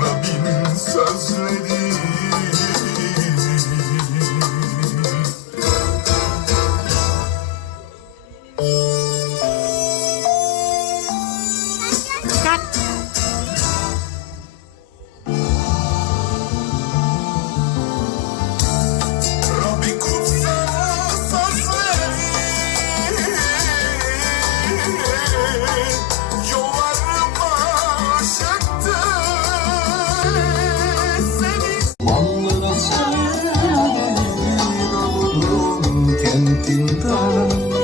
Rabbim sözleri 天顶的。